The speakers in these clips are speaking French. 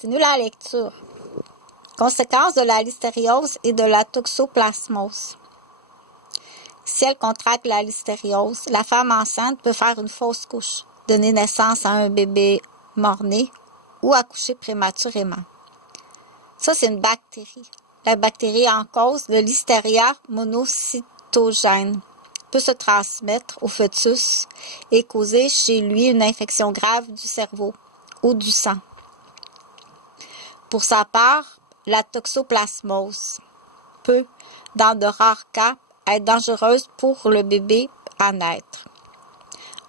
continue la lecture. Conséquences de la listériose et de la toxoplasmose. Si elle contracte la listériose, la femme enceinte peut faire une fausse couche, donner naissance à un bébé mort-né ou accoucher prématurément. Ça, c'est une bactérie. La bactérie en cause, le Listeria monocytogène, peut se transmettre au fœtus et causer chez lui une infection grave du cerveau ou du sang. Pour sa part, la toxoplasmose peut, dans de rares cas, être dangereuse pour le bébé à naître.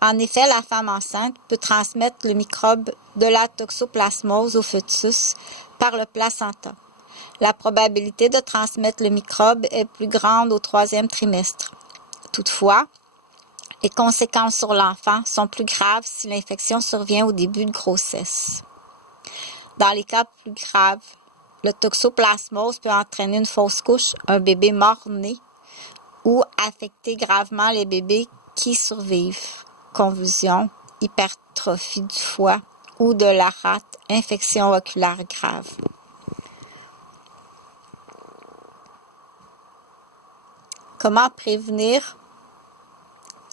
En effet, la femme enceinte peut transmettre le microbe de la toxoplasmose au fœtus par le placenta. La probabilité de transmettre le microbe est plus grande au 3e trimestre. Toutefois, les conséquences sur l'enfant sont plus graves si l'infection survient au début de grossesse. Dans les cas plus graves, le toxoplasmose peut entraîner une fausse couche, un bébé mort-né ou affecter gravement les bébés qui survivent. Convulsions, hypertrophie du foie ou de la rate, infection oculaire grave. Comment prévenir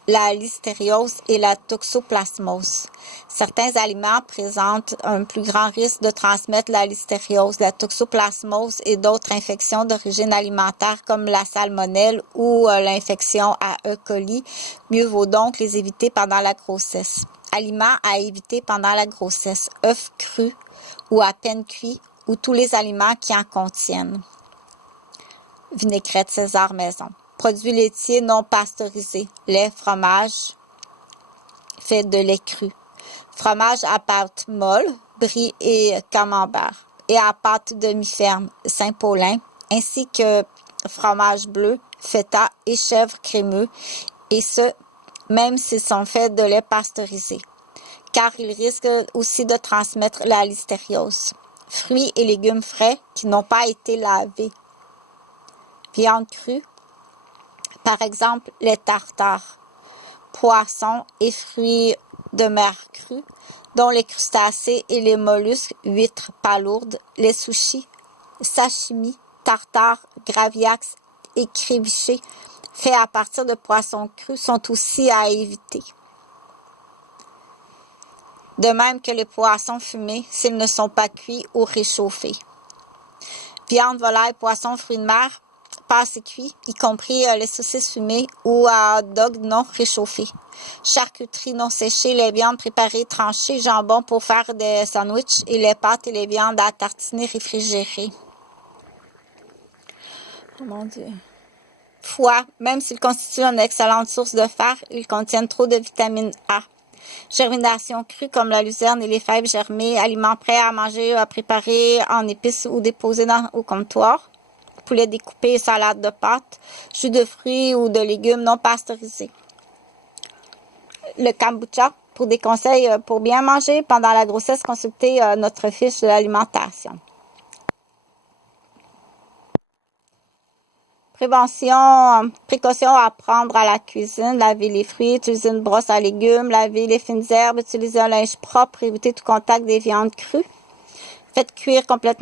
la listériose et la toxoplasmose? Certains aliments présentent un plus grand risque de transmettre la listériose, la toxoplasmose et d'autres infections d'origine alimentaire comme la salmonelle ou l'infection à E. coli. Mieux vaut donc les éviter pendant la grossesse. Aliments à éviter pendant la grossesse: œufs crus ou à peine cuits ou tous les aliments qui en contiennent. Vinaigrette César maison. Produits laitiers non pasteurisés, lait, fromage fait de lait cru, fromage à pâte molle, brie et camembert, et à pâte demi-ferme, Saint-Paulin, ainsi que fromage bleu, feta et chèvre crémeux, et ce, même s'ils sont faits de lait pasteurisé, car ils risquent aussi de transmettre la listériose. Fruits et légumes frais qui n'ont pas été lavés. Viande crue, par exemple les tartares, poissons et fruits de mer crus, dont les crustacés et les mollusques, huîtres palourdes, les sushis, sashimi, tartares, graviax et crévichés, faits à partir de poissons crus, sont aussi à éviter. De même que les poissons fumés s'ils ne sont pas cuits ou réchauffés. Viande, volaille, poissons, fruits de mer, passés cuits, y compris les saucisses fumées ou à hot dog non réchauffés. Charcuterie non séchée, les viandes préparées, tranchées, jambon pour faire des sandwichs et les pâtes et les viandes à tartiner réfrigérées. Oh mon Dieu. Foie, même s'il constitue une excellente source de fer, ils contiennent trop de vitamine A. Germination crue comme la luzerne et les fèves germées, aliments prêts à manger, à préparer en épices ou déposés au comptoir. Poulet découpé, salade de pâtes, jus de fruits ou de légumes non pasteurisés. Le kombucha, pour des conseils pour bien manger pendant la grossesse, consultez notre fiche de l'alimentation. Précautions à prendre à la cuisine: laver les fruits, utiliser une brosse à légumes, laver les fines herbes, utiliser un linge propre, éviter tout contact des viandes crues. Faites cuire complètement